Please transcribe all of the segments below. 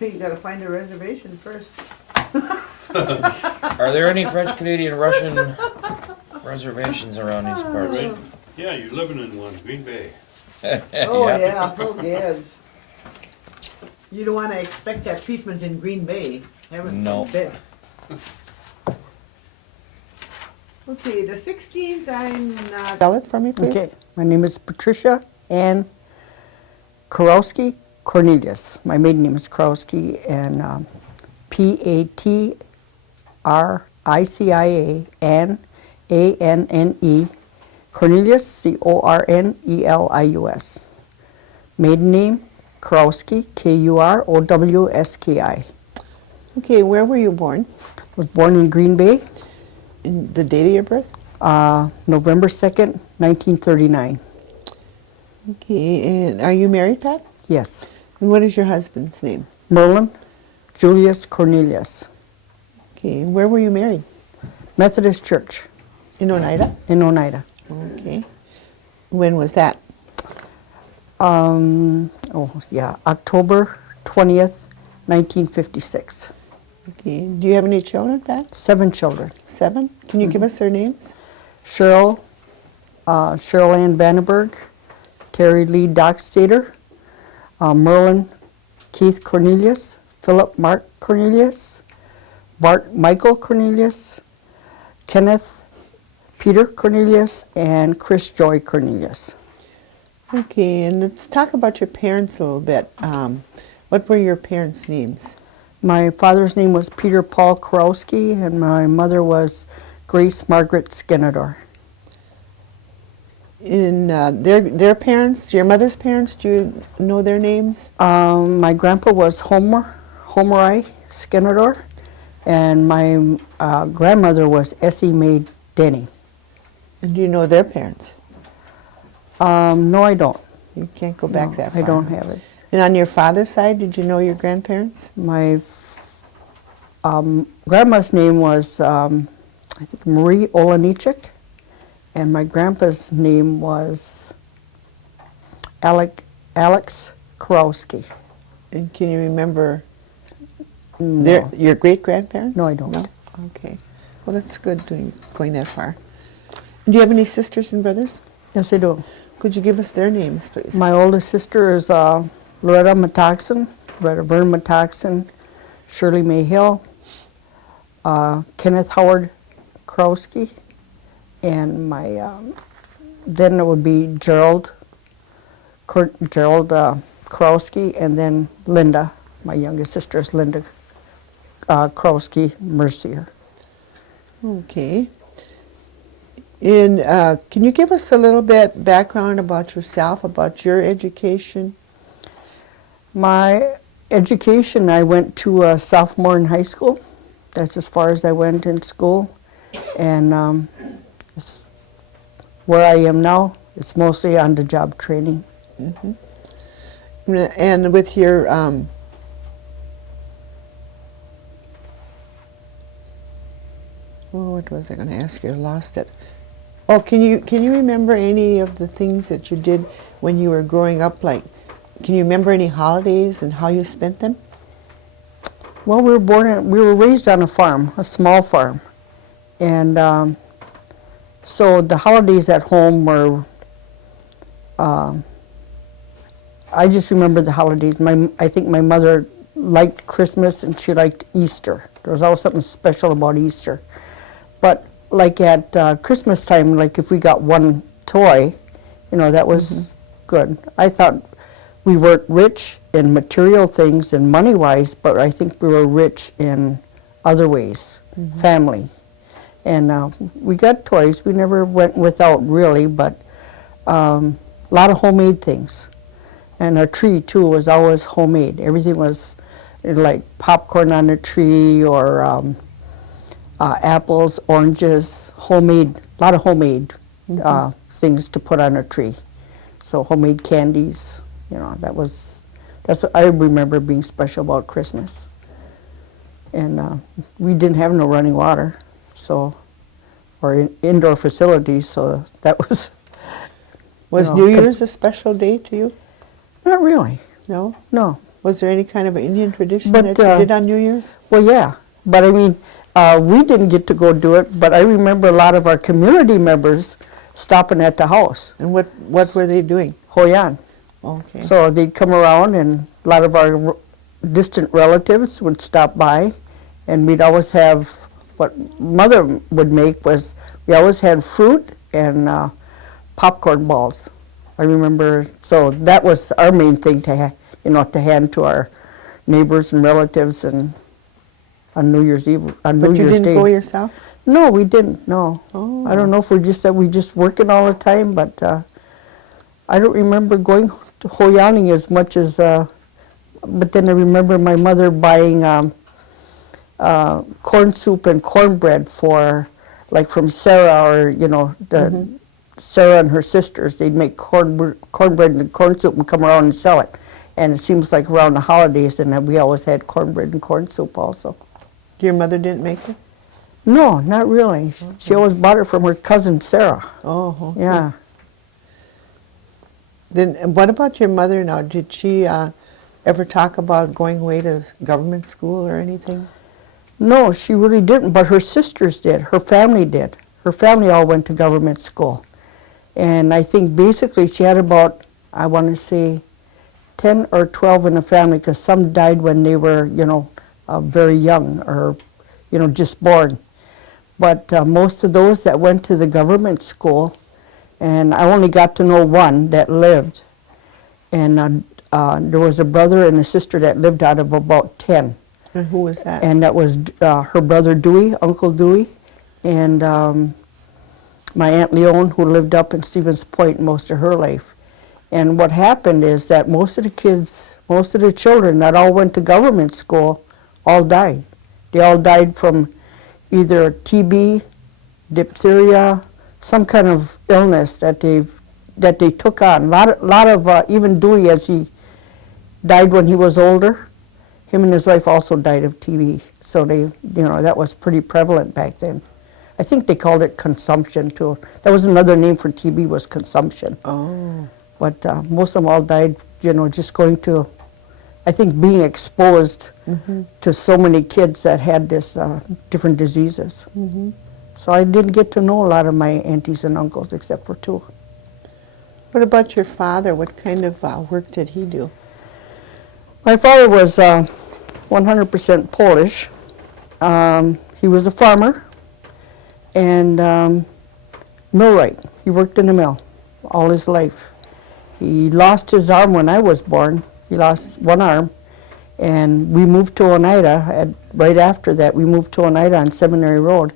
You gotta find a reservation first. Are there any French, Canadian, Russian reservations around these parts? Right? Yeah, you're living in one, Green Bay. Oh, yeah, oh, yes. You don't wanna expect that treatment in Green Bay. Heaven No. forbid. Okay, the 16th, I'm not. Spell it for me, please. Okay, my name is Patricia Anne Kurowski Cornelius. My maiden name is Kurowski, and Patricia Anne Anne Cornelius Cornelius. Maiden name Kurowski Kurowski. Okay, where were you born? Was born in Green Bay, In the date of your birth? November 2nd, 1939. Okay, and are you married, Pat? Yes. And what is your husband's name? Merlin Julius Cornelius. Okay, where were you married? Methodist Church In Oneida? in Oneida. Okay. When was that? October 20th, 1956. Okay, do you have any children, Pat? 7 children. 7? Can you give us their names? Cheryl Ann Vandenberg, Terry Lee Dockstader, Merlin Keith Cornelius, Philip Mark Cornelius, Bart Michael Cornelius, Kenneth Peter Cornelius, and Chris Joy Cornelius. Okay, and let's talk about your parents a little bit. What were your parents' names? My father's name was Peter Paul Kurowski, and my mother was Grace Margaret Skenador. In their parents, your mother's parents, do you know their names? My grandpa was Homer Skenador, and my grandmother was Essie Mae Denny. And do you know their parents? No, I don't. You can't go back No, that far. I don't have it. And on your father's side, did you know your grandparents? My grandma's name was, I think, Marie Olenichik, and my grandpa's name was Alex Kurowski. And can you remember No, your great-grandparents? No, I don't. No? Okay. Well, that's good going that far. Do you have any sisters and brothers? yes, I do. Could you give us their names, please? My oldest sister is Loretta Metoxen, Loretta Vern Metoxen, Shirley May Hill, Kenneth Howard Kurowski, and my then it would be Gerald Kurowski, and then Linda. My youngest sister is Linda Kurowski Mercier. Okay. And can you give us a little bit background about yourself, about your education? My education, I went to a sophomore in high school. That's as far as I went in school. And where I am now, it's mostly on-the-job training. Mm-hmm. And with your what was I going to ask you? I lost it. Oh, can you remember any of the things that you did when you were growing up? Like, can you remember any holidays and how you spent them? Well, we were raised on a farm, a small farm. And so the holidays at home were, I just remember the holidays. I think my mother liked Christmas and she liked Easter. There was always something special about Easter. But like at Christmas time, like if we got one toy, that was good. I thought we weren't rich in material things and money-wise, but I think we were rich in other ways, family. And we got toys. We never went without, really, but a lot of homemade things. And our tree, too, was always homemade. Everything was like popcorn on the tree or apples, oranges, homemade, a lot of homemade things to put on a tree. So homemade candies, that's what I remember being special about Christmas. And we didn't have no running water, or indoor facilities, so that was. Was New Year's a special day to you? Not really, No? no. Was there any kind of Indian tradition But, that you did on New Year's? Well, yeah, but I mean, we didn't get to go do it, but I remember a lot of our community members stopping at the house, And what were they doing? Hoyan. Okay. So they'd come around, and a lot of our distant relatives would stop by, and we'd always have, what Mother would make was, we always had fruit and popcorn balls. I remember, so that was our main thing to to hand to our neighbors and relatives and on New Year's Eve, on But New you Year's didn't Day. go yourself? No, we didn't, no. Oh. I don't know if we just working all the time, but I don't remember going to Hoyaning as much as, but then I remember my mother buying corn soup and cornbread for, like from Sarah or, Sarah and her sisters. They'd make cornbread and corn soup and come around and sell it. And it seems like around the holidays, and we always had cornbread and corn soup also. Your mother didn't make it? No, not really. She always bought it from her cousin Sarah. Oh, okay. Yeah. Then what about your mother now? Did she ever talk about going away to government school or anything? No, she really didn't, but her sisters did. Her family did. Her family all went to government school. And I think basically she had about, I want to say, 10 or 12 in the family, because some died when they were, very young or, just born. But most of those that went to the government school, and I only got to know one that lived, and there was a brother and a sister that lived out of about 10. And who was that? And that was her brother Dewey, Uncle Dewey, and my Aunt Leon, who lived up in Stevens Point most of her life. And what happened is that most of the children that all went to government school all died. They all died from either TB, diphtheria, some kind of illness that they took on. A lot of even Dewey, as he died when he was older, him and his wife also died of TB. So that was pretty prevalent back then. I think they called it consumption too. That was another name for TB, was consumption. Oh. But most of them all died, just going to, I think, being exposed to so many kids that had this different diseases. So I didn't get to know a lot of my aunties and uncles except for two. What about your father? What kind of work did he do? My father was 100% Polish. He was a farmer and millwright. He worked in the mill all his life. He lost his arm when I was born. He lost one arm, and we moved to Oneida. Right after that, we moved to Oneida on Seminary Road,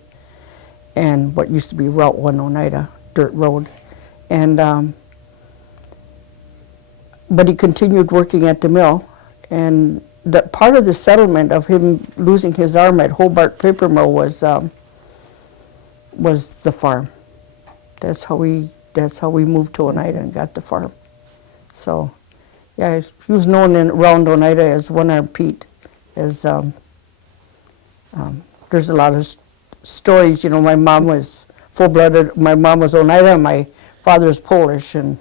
and what used to be Route 1 Oneida, dirt road. And but he continued working at the mill, and that part of the settlement of him losing his arm at Hobart Paper Mill was the farm. That's how we moved to Oneida and got the farm. So, yeah, he was known around Oneida as One-Armed Pete. As there's a lot of stories. My mom was full-blooded. My mom was Oneida, and my father was Polish, and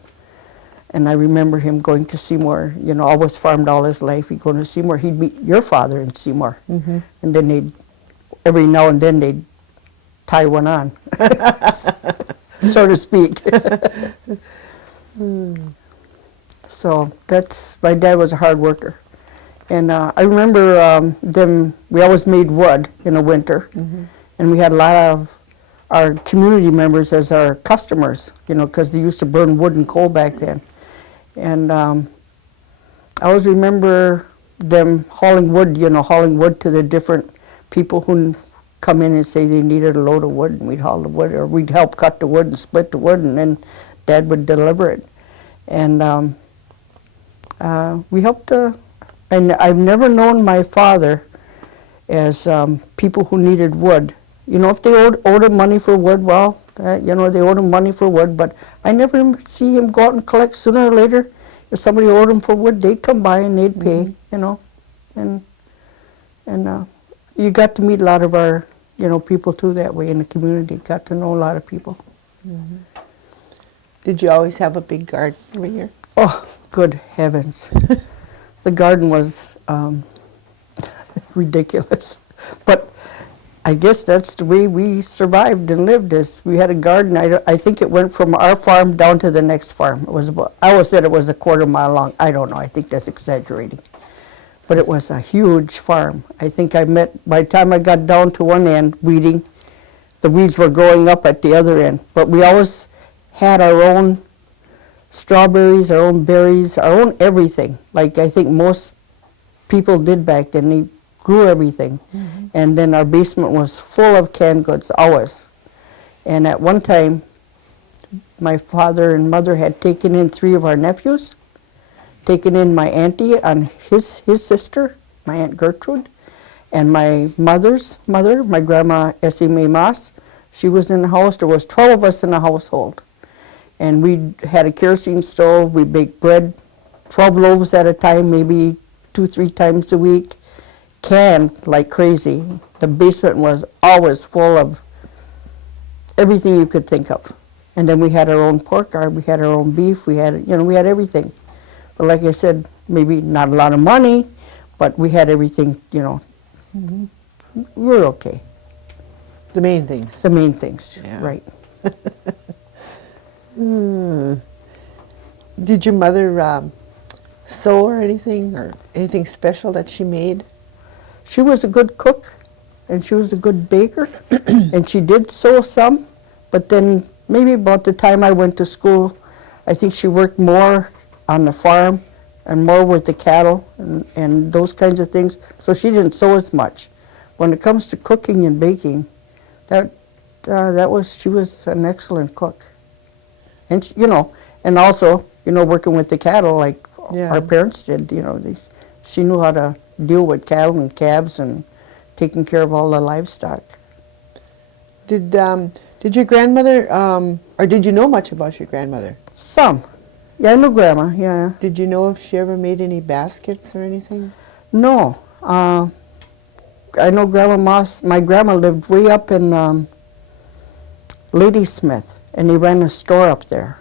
I remember him going to Seymour. Always farmed all his life. He'd go to Seymour. He'd meet your father in Seymour, and then every now and then they'd tie one on, so to speak. So my dad was a hard worker. And I remember we always made wood in the winter, and we had a lot of our community members as our customers, because they used to burn wood and coal back then. And I always remember them hauling wood to the different people who come in and say they needed a load of wood, and we'd haul the wood, or we'd help cut the wood and split the wood, and then Dad would deliver it. And we helped, and I've never known my father as people who needed wood. If they owed him money for wood, well, they owed him money for wood, but I never see him go out and collect. Sooner or later, if somebody owed him for wood, they'd come by and they'd pay, and you got to meet a lot of our, people too that way in the community. Got to know a lot of people. Did you always have a big garden every year? Oh, good heavens. The garden was ridiculous, but I guess that's the way we survived and lived. Is we had a garden. I think it went from our farm down to the next farm. It was about, I always said it was a quarter mile long. I don't know. I think that's exaggerating, but it was a huge farm. I think by the time I got down to one end weeding, the weeds were growing up at the other end. But we always had our own strawberries, our own berries, our own everything. Like I think most people did back then. They grew everything. Mm-hmm. And then our basement was full of canned goods, always. And at one time, my father and mother had taken in 3 of our nephews, taken in my auntie and his sister, my Aunt Gertrude, and my mother's mother, my grandma Essie Mae Moss. She was in the house. There was 12 of us in the household. And we had a kerosene stove. We baked bread, 12 loaves at a time, maybe 2-3 times a week. Canned like crazy. The basement was always full of everything you could think of. And then we had our own pork, we had our own beef, we had everything. But like I said, maybe not a lot of money, but we had everything, Mm-hmm. We were okay. The main things. The main things, Yeah. right. Did your mother sew or anything special that she made? She was a good cook, and she was a good baker, and she did sew some, but then maybe about the time I went to school, I think she worked more on the farm and more with the cattle and those kinds of things, so she didn't sew as much. When it comes to cooking and baking, she was an excellent cook. And and also, working with the cattle like Yeah. our parents did, she knew how to deal with cattle and calves and taking care of all the livestock. Did your grandmother, or did you know much about your grandmother? Some. Yeah, I knew Grandma, yeah. Did you know if she ever made any baskets or anything? No. I know Grandma Moss, my grandma lived way up in Ladysmith, and they ran a store up there,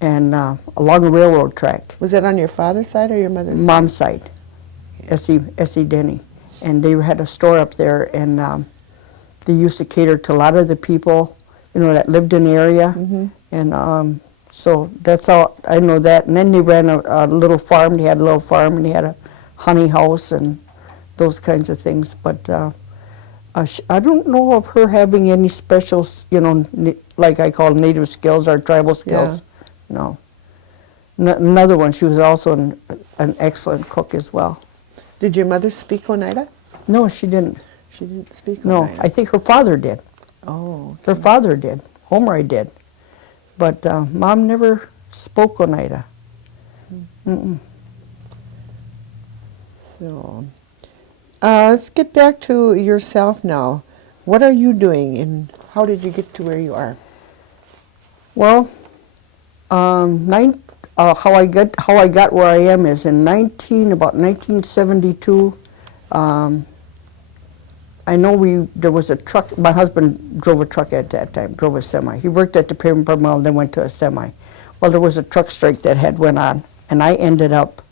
and along the railroad track. Was that on your father's side or your mother's side? Mom's side, S.E. Denny. And they had a store up there, and they used to cater to a lot of the people, that lived in the area. Mm-hmm. And so that's how I know that. And then they ran a little farm. They had a little farm, and they had a honey house and those kinds of things. But I don't know of her having any special, like I call native skills or tribal skills. Yeah. No. Another one, she was also an excellent cook as well. Did your mother speak Oneida? No, she didn't. She didn't speak No, Oneida. I think her father did. Oh. Her father did. Homer did. But Mom never spoke Oneida. Mm-mm. So, let's get back to yourself now. What are you doing, and how did you get to where you are? Well, how I got where I am is in about 1972. I know there was a truck. My husband drove a truck at that time, drove a semi. He worked at the paper mill and then went to a semi. Well, there was a truck strike that had went on, and I ended up,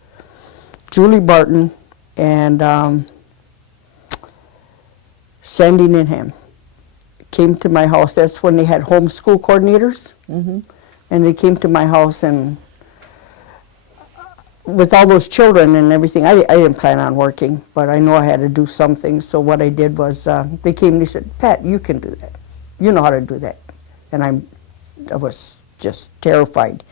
Julie Barton and Sandy Ninham came to my house. That's when they had homeschool coordinators. Mm-hmm. And they came to my house, and with all those children and everything, I didn't plan on working, but I know I had to do something. So what I did was, they came and they said, "Pat, you can do that. You know how to do that." And I was just terrified.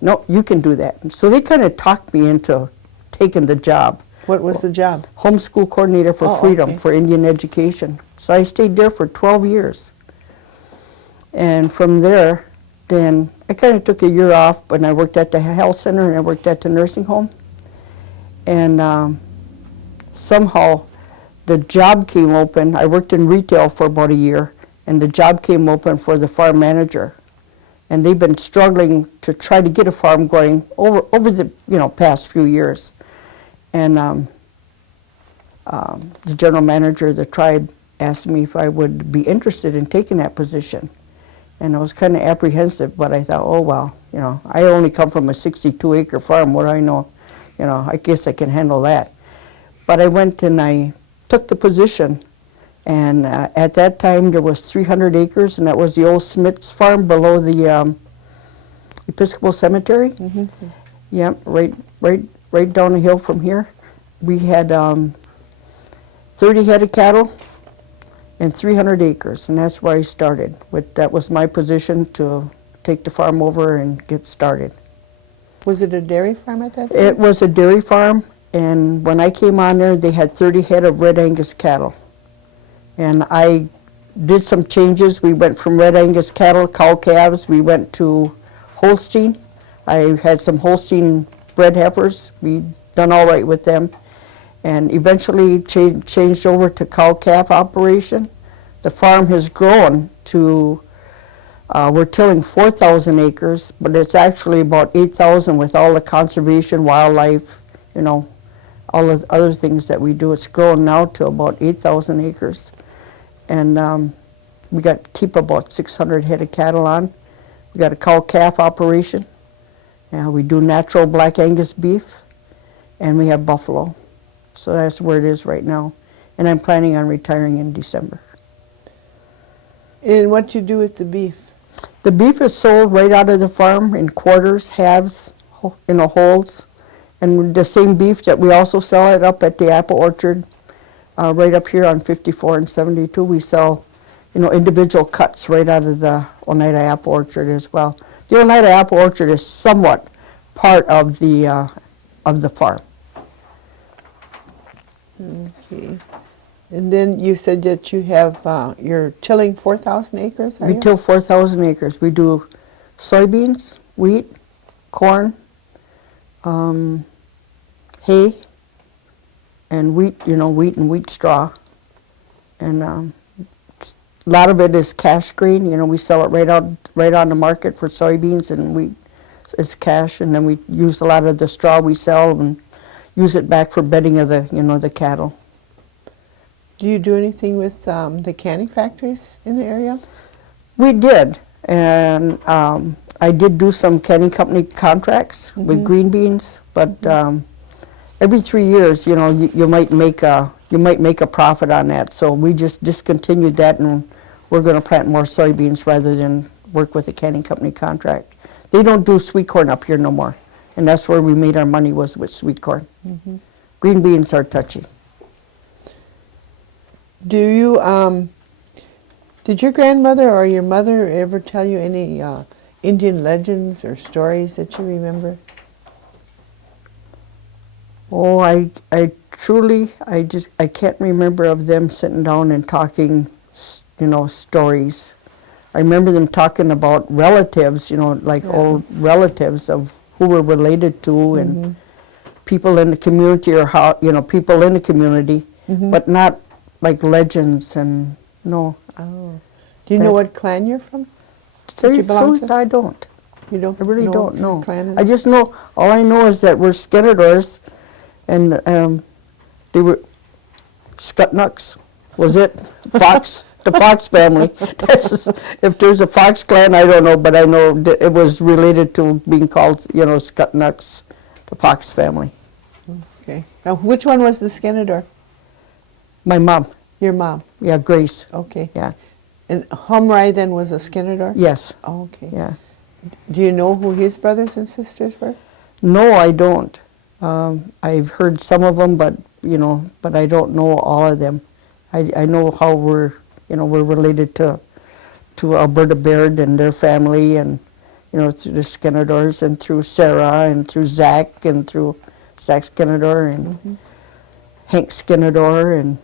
"No, you can do that." So they kind of talked me into taking the job. What was the job? Homeschool coordinator for Freedom, okay. for Indian education. So I stayed there for 12 years. And from there, then I kind of took a year off, but I worked at the health center and I worked at the nursing home. And somehow the job came open. I worked in retail for about a year, and the job came open for the farm manager. And they've been struggling to try to get a farm going over the past few years. And the general manager of the tribe asked me if I would be interested in taking that position. And I was kind of apprehensive, but I thought, oh, well, I only come from a 62-acre farm. What do I know? I guess I can handle that. But I went and I took the position, and at that time there was 300 acres, and that was the old Smith's farm below the Episcopal Cemetery. Yep, right down the hill from here. We had 30 head of cattle and 300 acres, and that's where I started. That was my position to take the farm over and get started. Was it a dairy farm at that time? It was a dairy farm, and when I came on there, they had 30 head of Red Angus cattle. And I did some changes. We went from Red Angus cattle, cow calves, we went to Holstein. I had some Holstein bred heifers. We done all right with them. And eventually changed over to cow calf operation. The farm has grown to, we're tilling 4,000 acres, but it's actually about 8,000 with all the conservation, wildlife, all the other things that we do. It's grown now to about 8,000 acres. And we keep about 600 head of cattle on. We got a cow calf operation. We do natural black Angus beef, and we have buffalo. So that's where it is right now. And I'm planning on retiring in December. And what you do with the beef? The beef is sold right out of the farm in quarters, halves, wholes. And the same beef that we also sell it up at the apple orchard, right up here on 54 and 72. We sell, individual cuts right out of the Oneida apple orchard as well. The Oneida apple orchard is somewhat part of the farm. Okay. And then you said that you have, you're tilling 4,000 acres, are We you? till 4,000 acres. We do soybeans, wheat, corn, hay, and wheat, wheat and wheat straw. And a lot of it is cash grain. We sell it right on the market for soybeans and wheat. It's cash, and then we use a lot of the straw we sell and use it back for bedding of the cattle. Do you do anything with the canning factories in the area? We did, and I did do some canning company contracts with green beans, but every 3 years, you might make a profit on that. So we just discontinued that, and we're going to plant more soybeans rather than work with a canning company contract. They don't do sweet corn up here no more, and that's where we made our money, was with sweet corn. Green beans are touchy. Do you, did your grandmother or your mother ever tell you any Indian legends or stories that you remember? Oh, I can't remember of them sitting down and talking, stories. I remember them talking about relatives, old relatives of who we're related to and people in the community, or how, people in the community, but not like legends and no. Oh. Do you know what clan you're from? Tell you you the belong truth, to? I don't. You don't I really know don't what know. clan it I is? just know, all I know is that we're Skinnerdors, and they were Skutnucks, was it? Fox, the Fox family. If there's a Fox clan, I don't know, but I know that it was related to being called, Skutnucks, the Fox family. Okay. Now, which one was the Skenador? My mom, Your mom. yeah, Grace, Okay. yeah, And Humrai then was a Skenador? yes, Okay. yeah. Do you know who his brothers and sisters were? No, I don't. I've heard some of them, but I don't know all of them. I know how we're related to Alberta Baird and their family, and through the Skenadors, and through Sarah, and through Zach, and through Zach Skenador, and Hank Skenador, and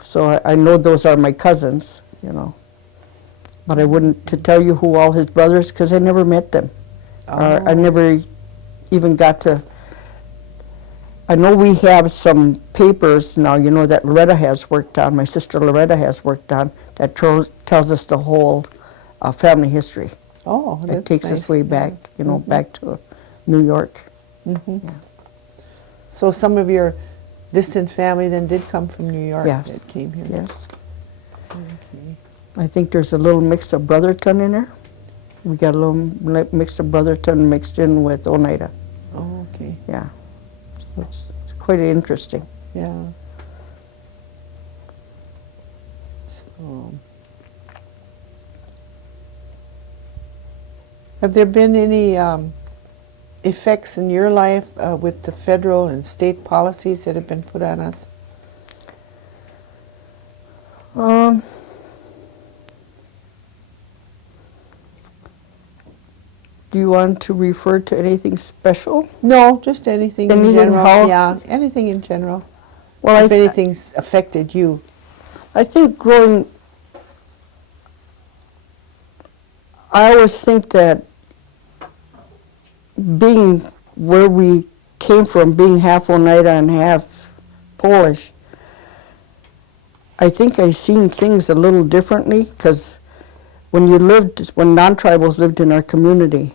so I know those are my cousins, but I wouldn't to tell you who all his brothers, because I never met them. I never even got to. I know we have some papers now, that Loretta has worked on, my sister Loretta has worked on, that tells us the whole family history. Oh, that's It takes nice. us way back, back to New York. Yeah. So some of your distant family then did come from New York Yes. that came here? Yes. Okay. I think there's a little mix of Brotherton in there. We got a little mix of Brotherton mixed in with Oneida. Oh, okay. Yeah, so it's quite interesting. Yeah. So, have there been any effects in your life with the federal and state policies that have been put on us? Do you want to refer to anything special? No, just anything, in Anything general. how- Yeah, anything in general. Well, If anything's affected you. I think I always think that being where we came from, being half Oneida and half Polish, I think I seen things a little differently, because when non-tribals lived in our community,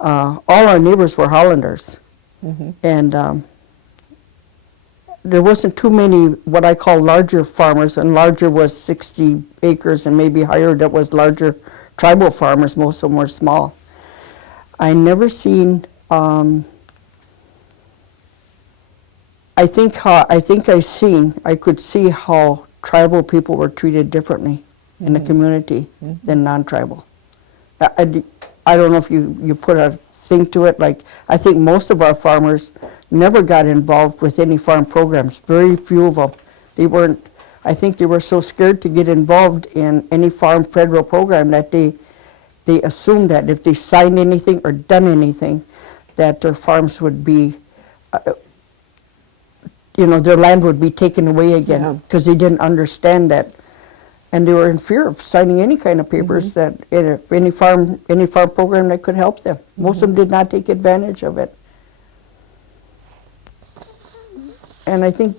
all our neighbors were Hollanders. And there wasn't too many what I call larger farmers, and larger was 60 acres and maybe higher. That was larger tribal farmers. Most of them were small. I never seen. I could see how tribal people were treated differently in the community than non-tribal. I don't know if you put a thing to it. Like, I think most of our farmers never got involved with any farm programs. Very few of them. They weren't. I think they were so scared to get involved in any farm federal program that they assumed that if they signed anything or done anything, that their farms would be, their land would be taken away again, because they didn't understand that. And they were in fear of signing any kind of papers that any farm program that could help them. Most of them did not take advantage of it. And I think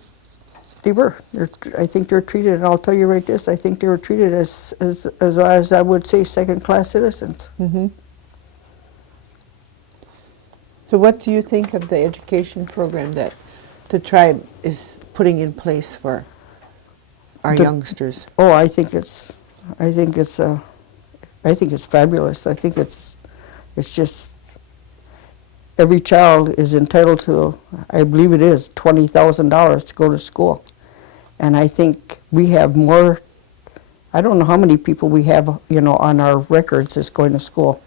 they were. I think they're treated, and I'll tell you right this, I think they were treated as I would say, second-class citizens. So what do you think of the education program that the tribe is putting in place for our youngsters? Oh, I think it's fabulous. I think it's just every child is entitled to, I believe it is, $20,000 to go to school. And I think we have more, I don't know how many people we have, on our records is going to school,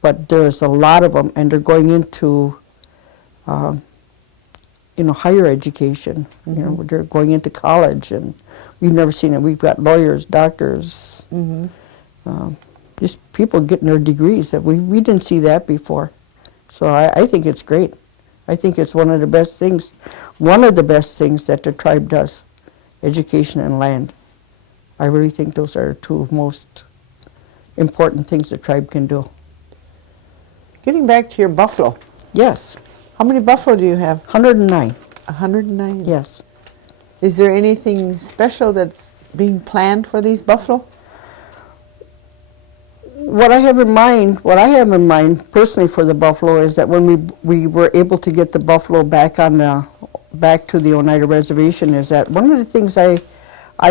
but there's a lot of them, and they're going into, higher education. They're going into college, and we've never seen it. We've got lawyers, doctors, just people getting their degrees. That we didn't see that before. So I think it's great. I think it's one of the best things that the tribe does, education and land. I really think those are two most important things the tribe can do. Getting back to your buffalo. Yes, How many buffalo do you have? 109. 109? Yes. Is there anything special that's being planned for these buffalo? What I have in mind personally for the buffalo is that when we were able to get the buffalo back to the Oneida Reservation, is that one of the things I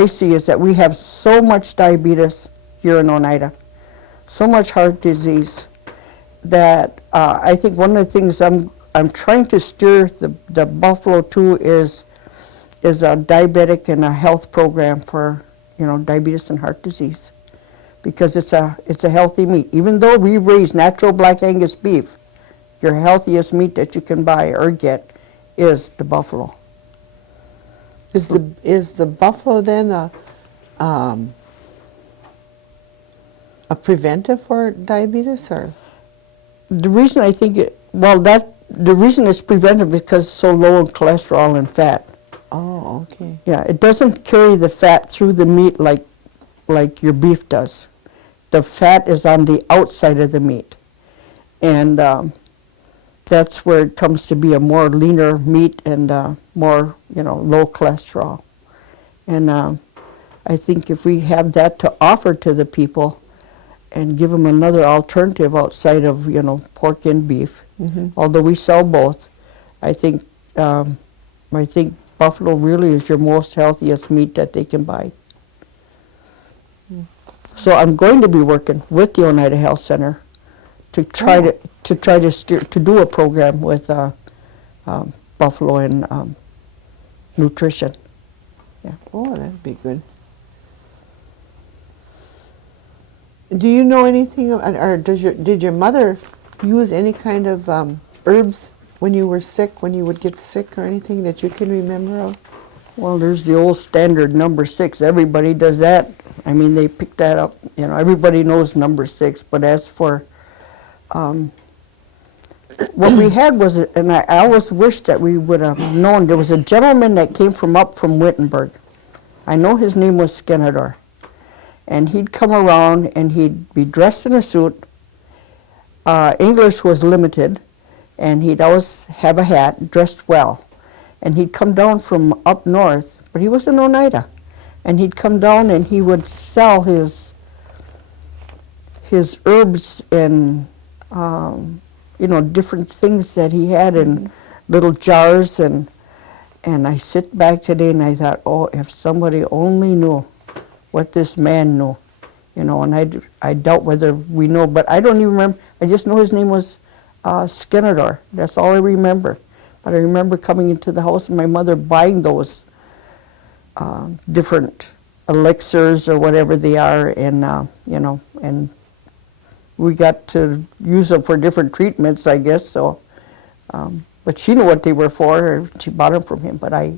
see is that we have so much diabetes here in Oneida, so much heart disease, that I think one of the things I'm trying to steer the buffalo to is a diabetic and a health program for diabetes and heart disease. Because it's a healthy meat. Even though we raise natural black Angus beef, your healthiest meat that you can buy or get is the buffalo. Is the buffalo then a preventive for diabetes, or? The reason I think the reason it's preventive is because it's so low in cholesterol and fat. Oh, okay. Yeah, it doesn't carry the fat through the meat like your beef does. The fat is on the outside of the meat, and that's where it comes to be a more leaner meat and more low cholesterol. And I think if we have that to offer to the people and give them another alternative outside of pork and beef, although we sell both, I think buffalo really is your most healthiest meat that they can buy. So I'm going to be working with the Oneida Health Center to try to do a program with Buffalo and nutrition. Oh, that'd be good. Do you know anything, or did your mother use any kind of herbs when you were sick, when you would get sick, or anything that you can remember of? Well, there's the old standard number 6. Everybody does that. I mean, they pick that up. You know, everybody knows number 6. But as for what we had was, and I always wish that we would have known, there was a gentleman that came up from Wittenberg. I know his name was Skenador. And he'd come around and he'd be dressed in a suit. English was limited, and he'd always have a hat, dressed well. And he'd come down from up north, but he was in Oneida. And he'd come down and he would sell his herbs and different things that he had in little jars. And I sit back today and I thought, oh, if somebody only knew what this man knew, and I doubt whether we know, but I don't even remember. I just know his name was Skenador. That's all I remember. But I remember coming into the house and my mother buying those different elixirs or whatever they are, and and we got to use them for different treatments, I guess. So, but she knew what they were for. She bought them from him, but I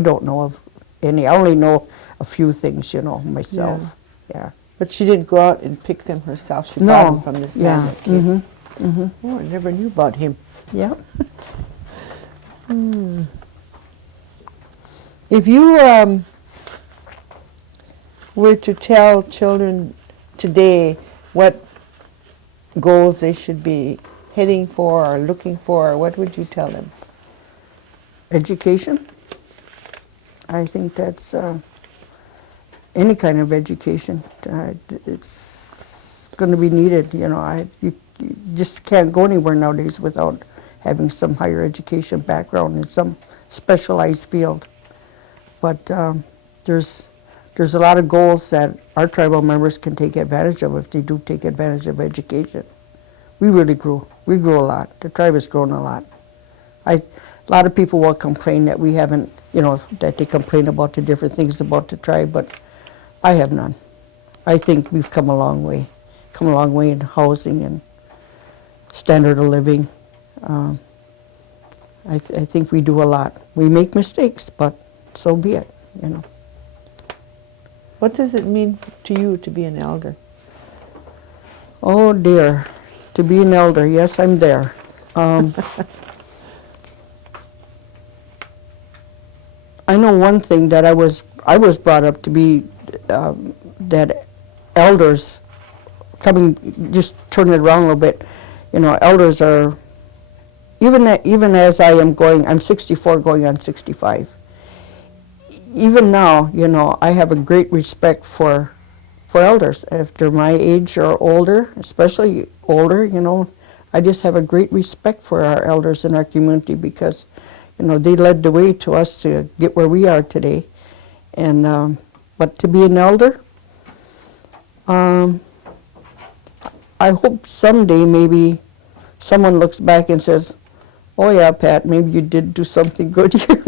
don't know of any. I only know a few things, myself. Yeah. But she didn't go out and pick them herself. She bought them from this man that came. Oh, I never knew about him. Yeah. If you were to tell children today what goals they should be heading for or looking for, what would you tell them? Education. I think that's any kind of education. It's going to be needed. You just can't go anywhere nowadays without having some higher education background in some specialized field. But there's a lot of goals that our tribal members can take advantage of if they do take advantage of education. We really grew. We grew a lot. The tribe has grown a lot. A lot of people will complain that we haven't, that they complain about the different things about the tribe, but I have none. I think we've come a long way in housing and standard of living. I think we do a lot. We make mistakes, but so be it, What does it mean to you to be an elder? Oh dear, to be an elder, yes, I'm there. I know one thing that I was brought up to be, that elders, just turn it around a little bit, elders are, even as I'm 64 going on 65. Even now, I have a great respect for elders. If they're my age or older, especially older, I just have a great respect for our elders in our community because, they led the way to us to get where we are today. And but to be an elder, I hope someday maybe someone looks back and says, oh yeah, Pat, maybe you did do something good here.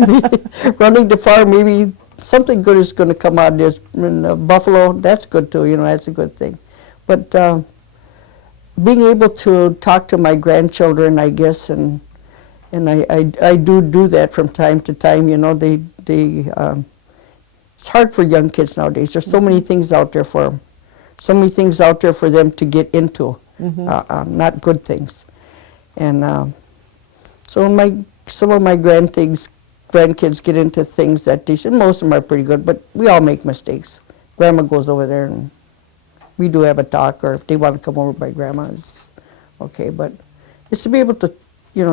Running the farm, maybe something good is going to come out of this. In Buffalo, that's good too, that's a good thing. But being able to talk to my grandchildren, I guess, and I do that from time to time, it's hard for young kids nowadays. There's so many things out there for them. So many things out there for them to get into, not good things. And so some of my grandkids get into things that they should. Most of them are pretty good, but we all make mistakes. Grandma goes over there and we do have a talk, or if they want to come over by grandma, it's okay. But it's to be able to,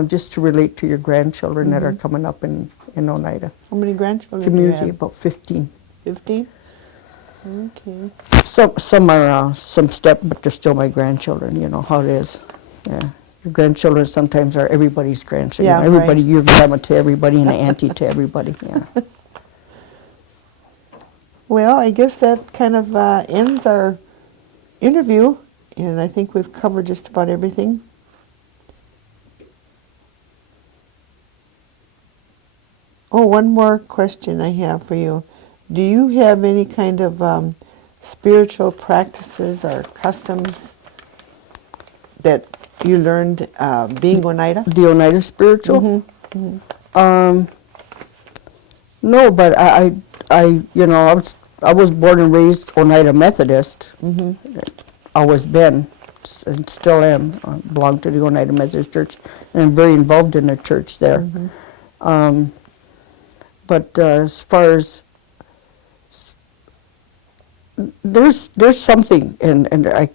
just to relate to your grandchildren that are coming up in Oneida. How many grandchildren Community, do you have? about 15. 15? Okay. Some are some step, but they're still my grandchildren. You know how it is. Yeah, your grandchildren sometimes are everybody's grandchildren. Yeah, everybody, right. Your grandma to everybody, and an auntie to everybody. Yeah. Well, I guess that kind of ends our interview. And I think we've covered just about everything. Oh, one more question I have for you. Do you have any kind of spiritual practices or customs that you learned being Oneida? The Oneida spiritual? No, but I was born and raised Oneida Methodist. Always been, and still am. I belong to the Oneida Methodist Church, and I'm very involved in the church there. But as far as there's something, and I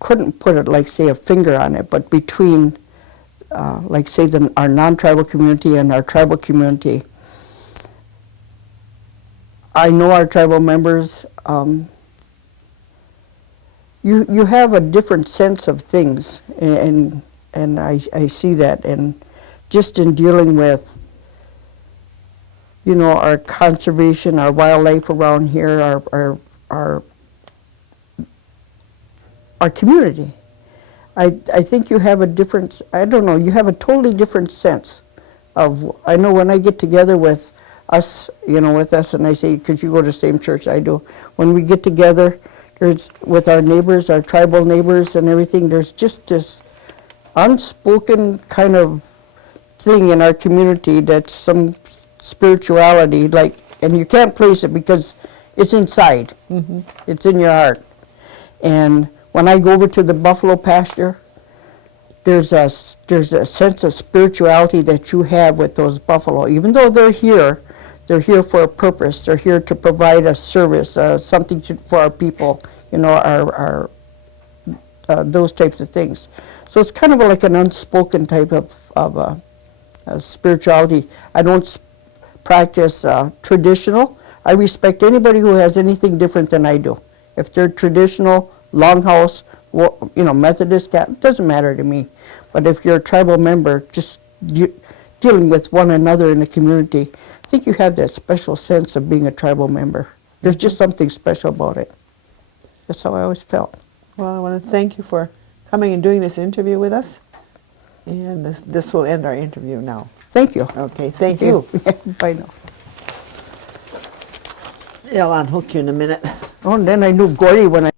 couldn't put it like say a finger on it, but between like say our non-tribal community and our tribal community, I know our tribal members. You have a different sense of things, and I see that, and just in dealing with, our conservation, our wildlife around here, our community. I think you have a different, I don't know, you have a totally different sense of, I know when I get together with us, and I say, because you go to the same church I do, when we get together, there's, with our neighbors, our tribal neighbors and everything, there's just this unspoken kind of thing in our community that's some spirituality, and you can't place it because it's inside. It's in your heart. And when I go over to the buffalo pasture, there's a sense of spirituality that you have with those buffalo. Even though they're here for a purpose. They're here to provide a service, something for our people, our those types of things. So it's kind of like an unspoken type of spirituality. I don't practice traditional. I respect anybody who has anything different than I do. If they're traditional, longhouse, Methodist, it doesn't matter to me. But if you're a tribal member, just dealing with one another in the community, I think you have that special sense of being a tribal member. There's just something special about it. That's how I always felt. Well, I want to thank you for coming and doing this interview with us. And this will end our interview now. Thank you. Okay, thank you. Bye now. Yeah, I'll unhook you in a minute. Oh, and then I knew Gordy when I